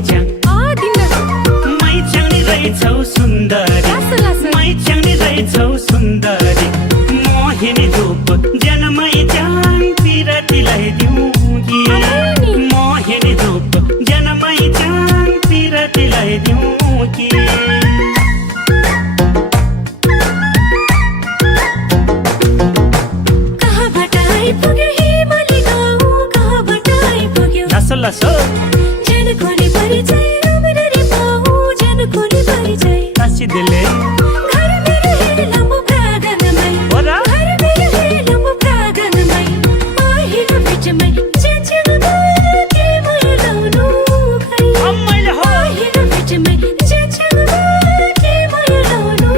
मैच्याङ मैच्याङ नि रहेछौ सुन्दरी मैच्याङ नि रहेछौ सुन्दरी मोहिनी धूप जन मैच्याङ पिरतीलाई दिउँ कि मोहिनी धूप जन मैच्याङ पिरतीलाई दिउँ कि लसो जनकोनी परिचय राम्ररी पाऊ जनकोनी परिचय काशी दिले घर मेरो हे लम्बु प्रागनमै घर मेरो हे लम्बु प्रागनमै पहिलो बिचमै चेचेनमा के भयो लाउनु खै अम्मैले हो पहिलो बिचमै चेचेनमा के भयो लाउनु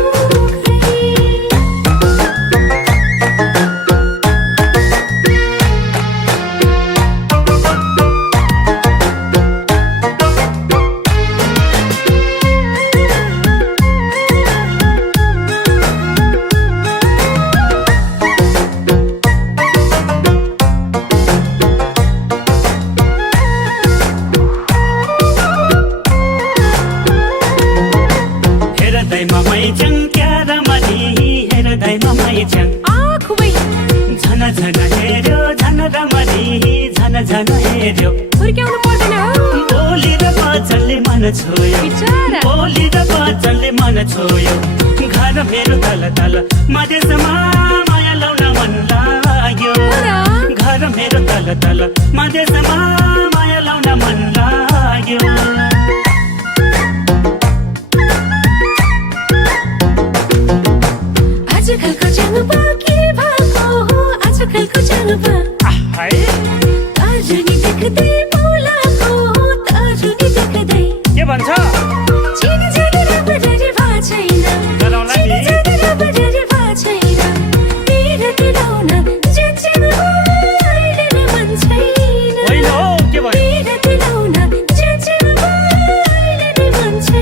मैच्याङ क्यारा मनी हेर्दैमा मैच्याङ आँखुमै झन झन हेर्यो झन रमणी झन झन हेर्यो हुर्क्याउनु पर्दैन हो बोली र वचनले मन छोयो बोली र वचनले मन छोयो घर मेरो तल तल मधेसमा माया लाउन मन लाग्यो घर मेरो तल तल मधेसमा माया लाउन मन लाग्यो आजकलको जानुपा के भएको हो आजकलको जानुपा तारुनी देख्दै मौलाको तारुनी देख्दै के भन्छ चिनी जाने राम्ररी भएको छैन चिनी जाने राम्ररी भएको छैन पिरती लाउन जेचेन अहिले नै मन छैन होइन हो के भयो पिरती लाउन जेचेन अहिले नै मन छैन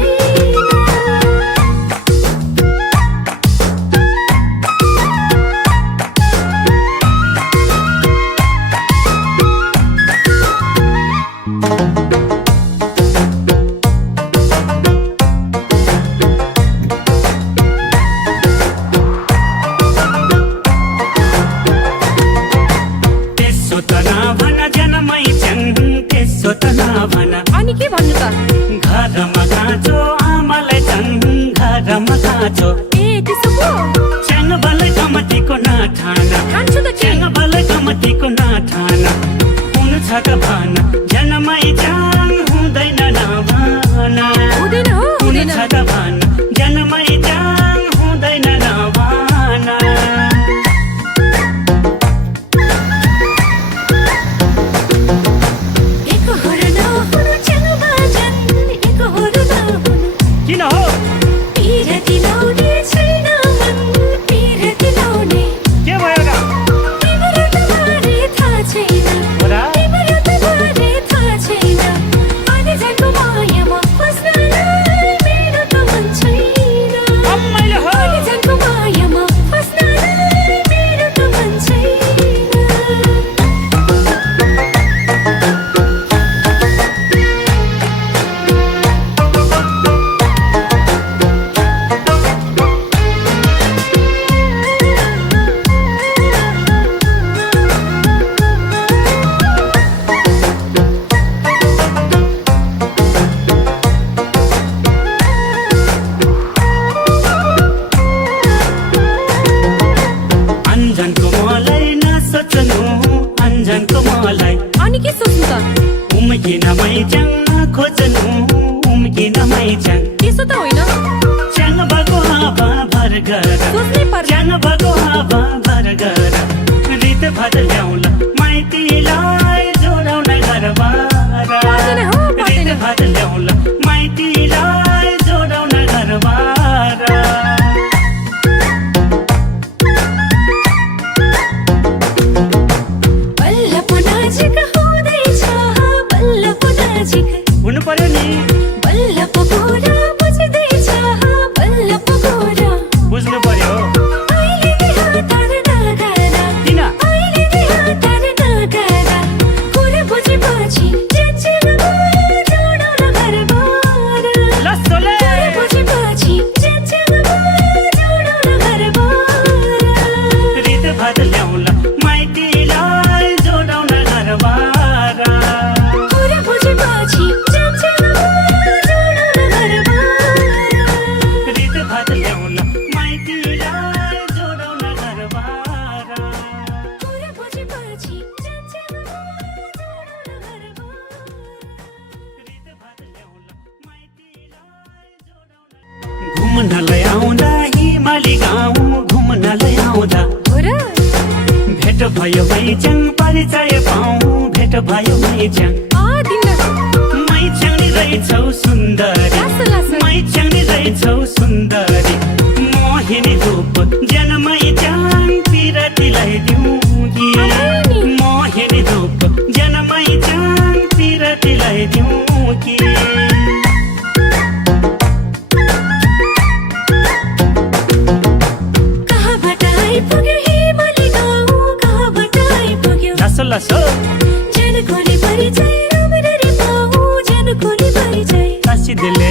अनि के भन्नु त घरमा काँचो आमालाई झन् घरमा काँचो ए त्यसो पो च्याङ बलै कमतीको नाठाना खान्छु त च्याङ बलै कमतीको नाठाना हुनु छ त भन जनमै जाङ हुँदैन नभना हुँदैन हो हुनु हुँदैन छ त भन जनमै जाङ हुँदैन नभना किन हो पिरती लाउने छैन मन पिरती लाउने के भयो र तिम्रो त बारे थाहा छैन तिम्रो त बारे थाहा छैन अनि झन्को मायामा फस्नलाई मेरो त मन छैन अम्मैले हो अनि झन्को मायामा फस्नलाई मेरो त मन छैन अन्जनको मलाई अनि के सोच्नु त उम्किन मैच्याङ खोज्नु उम्किन मैच्याङ त्यसो त होइन च्याङ भएको हावा भर गर सोच्नै पर्छ च्याङ भएको हावा भर गर रित भर ल्याउला माइतीलाई जोडाउन घरबार रित भर ल्याउला माइतीलाई जोडाउन घरबार हुनु पर्यो नि बल्ल पकोरा बुझ्दैछ बल्ल पकोरा बुझ्नु पर्यो अहिले नि हातार नगरा किन अहिले नि हातार नगरा कुरा बुझेपछि चेचेनमा जोडाउन घुम्नलाई आउँदा हिमाली गाउँ घुम्नलाई आउँदा हो र भेट भयो मैच्याङ परिचय पाऊ भेट भयो मैच्याङ मैच्याङ नि रहेछौ सुन्दरी मैच्याङ नि रहेछौ सुन्दरी मोहिनी रूप जनमैच्याङ पिरतीलाई दिउँ कि मोहिनी रूप जनमैच्याङ पिरतीलाई दिउँ कि कहाँबाट आइपुग्यो हिमाली गाउँ कहाँबाट आइपुग्यो लसो लसो जनकोले परिचय राम्ररी पाऊ जनकोले परिचय तासी दिले